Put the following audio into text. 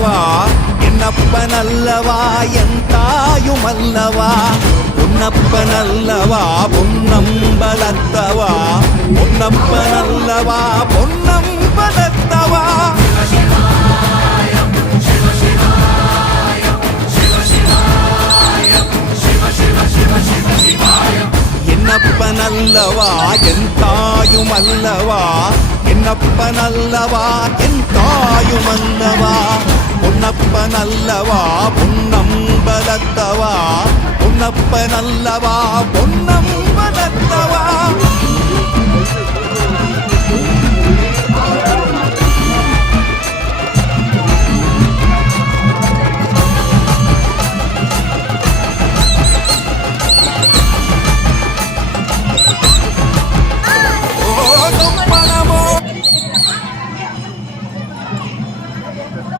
பொன்னம்பலத்தவா என்னப்பனல்லவா என் தாயுமல்லவா பொன்னப்பனல்லவா பொன்னம்பலத்தவா பொன்னப்பனல்லவா பொன்னம்பலத்தவா என்னப்பனல்லவா என் தாயுமல்லவா என்னப்பனல்லவா என் தாயுமல்லவா பொன்னப்பனல்லவா பொன்னம்பலத்தவா பொன்னப்பனல்லவா பொன்னம்பலத்தவா